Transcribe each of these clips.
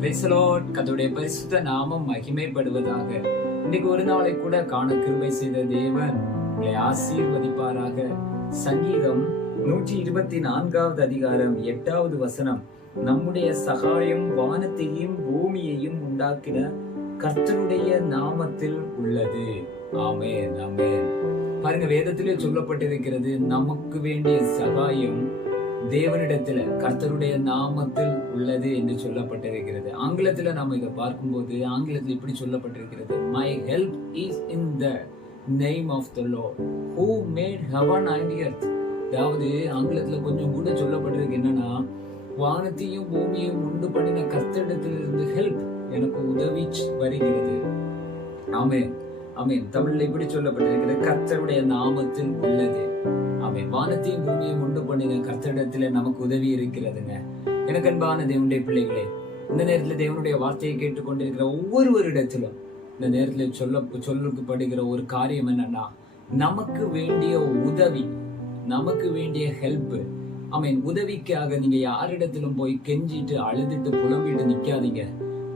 பிரைசலோட் பரிசுத்த நாமம் மகிமைப்படுவதாக. இன்னைக்கு ஒரு நாளை கூட காண கிருபை செய்த தேவன் உங்களை ஆசீர்வதிப்பாராக. சங்கீதம் நூற்றி இருபத்தி நான்காவது அதிகாரம் எட்டாவது வசனம். நம்முடைய சகாயம் வானத்தையும் பூமியையும் உண்டாக்கின கர்த்தருடைய நாமத்தில் உள்ளது. ஆமேன் ஆமேன். பாருங்க வேதத்திலே சொல்லப்பட்டிருக்கிறது நமக்கு வேண்டிய சகாயம் தேவனிடத்துல கர்த்தருடைய நாமத்தில் உள்ளது என்று சொல்லப்பட்டிருக்கிறது. ஆங்கிலத்துல நாம இதை பார்க்கும்போது ஆங்கிலத்தில் இப்படி சொல்லப்பட்டிருக்கிறது. My help is in the name of the Lord who made heaven and earth அதாவது ஆங்கிலத்துல கொஞ்சம் கூட சொல்லப்பட்டிருக்கு என்னன்னா வானத்தையும் பூமியையும் உண்டு பண்ணின கர்த்தரிடத்திலிருந்து ஹெல்ப் எனக்கு உதவி வருகிறது. ஆமே அமீன் தமிழ்ல இப்படி சொல்லப்பட்டிருக்கிறது கர்த்தருடைய நாமத்தில் உள்ளது. அமீன் வானத்தையும் பூமியையும் உண்டு பண்ணுங்க. கர்த்தரிடத்துல நமக்கு உதவி இருக்கிறதுங்க. எனக்கு அன்பான தேவனுடைய பிள்ளைகளே இந்த நேரத்துல தேவனுடைய வார்த்தையை கேட்டுக்கொண்டிருக்கிற ஒவ்வொருவரிடத்திலும் இந்த நேரத்துல சொல்ல சொல்லப்படுகிற ஒரு காரியம் என்னன்னா நமக்கு வேண்டிய உதவி நமக்கு வேண்டிய ஹெல்ப் அமீன் உதவிக்காக நீங்க யாரிடத்திலும் போய் கெஞ்சிட்டு அழுதுட்டு புலம்பிட்டு நிக்காதீங்க.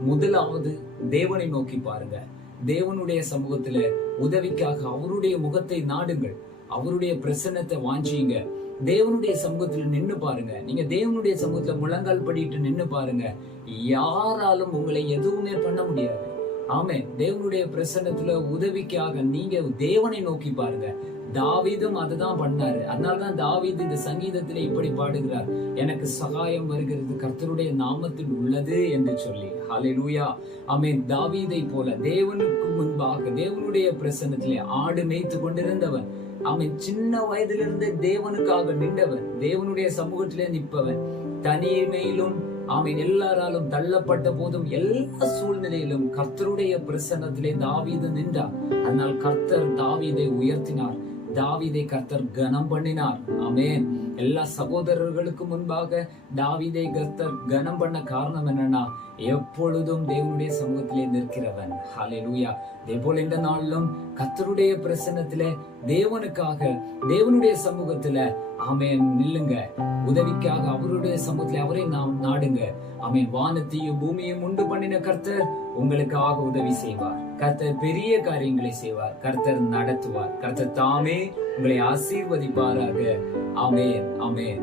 முதலாவது தேவனை நோக்கி பாருங்க. தேவனுடைய சமூகத்துல உதவிக்காக அவருடைய முகத்தை நாடுங்கள். அவருடைய பிரசன்னத்தை வாஞ்சிங்க தேவனுடைய சமூகத்துல நின்னு பாருங்க. நீங்க தேவனுடைய சமூகத்துல முழங்கால் படிட்டு நின்னு பாருங்க. யாராலும் உங்களை எதுவுமே பண்ண முடியாது. ஆமே தேவனுடைய பிரசன்னத்துல உதவிக்காக நீங்க தேவனை நோக்கி பாருங்க. தாவீதும் அதுதான் பண்ணாரு. அதனாலதான் தாவீது இந்த சங்கீதத்துல இப்படி பாடுகிறார். எனக்கு சகாயம் வருகிறது கர்த்தருடைய நாமத்தில் உள்ளது என்று சொல்லி. ஹalleluya ஆமே தாவீதை போல தேவனுக்கு முன்பாக தேவனுடைய பிரசன்னத்திலே ஆடு மேய்த்து கொண்டிருந்தவன். அவன் சின்ன வயதிலிருந்து தேவனுக்காக நின்றவன். தேவனுடைய சமூகத்திலே நிற்பவன். தனிமையிலும் அவன் எல்லாராலும் தள்ளப்பட்ட போதும் எல்லா சூழ்நிலையிலும் கர்த்தருடைய பிரசன்னத்திலே தாவீது நின்றார். அதனால் கர்த்தர் தாவீதை உயர்த்தினார். தாவீதை கர்த்தர் கனம் பண்ணினார் ஆமேன். எல்லா சகோதரர்களுக்கும் முன்பாக தாவிதை கர்த்தர் கனம் பண்ண காரணம் என்னன்னா எப்பொழுதும் தேவனுடைய சமூகத்திலே நிற்கிறவன். ஹalleluya அதே போல இந்த நாளிலும் கர்த்தருடைய பிரசனத்துல தேவனுக்காக தேவனுடைய சமூகத்துல ஆமென். நில்லுங்க. உதவிக்காக அவருடைய சமூகத்துல அவரை நாம் நாடுங்க. ஆமென். வானத்தையும் பூமியையும் உண்டு பண்ணின கர்த்தர் உங்களுக்காக உதவி செய்வார். கர்த்தர் பெரிய காரியங்களை செய்வார். கர்த்தர் நடத்துவார். கர்த்தர் தாமே உங்களை ஆசீர்வதிப்பாராக. அமேன் அமேன்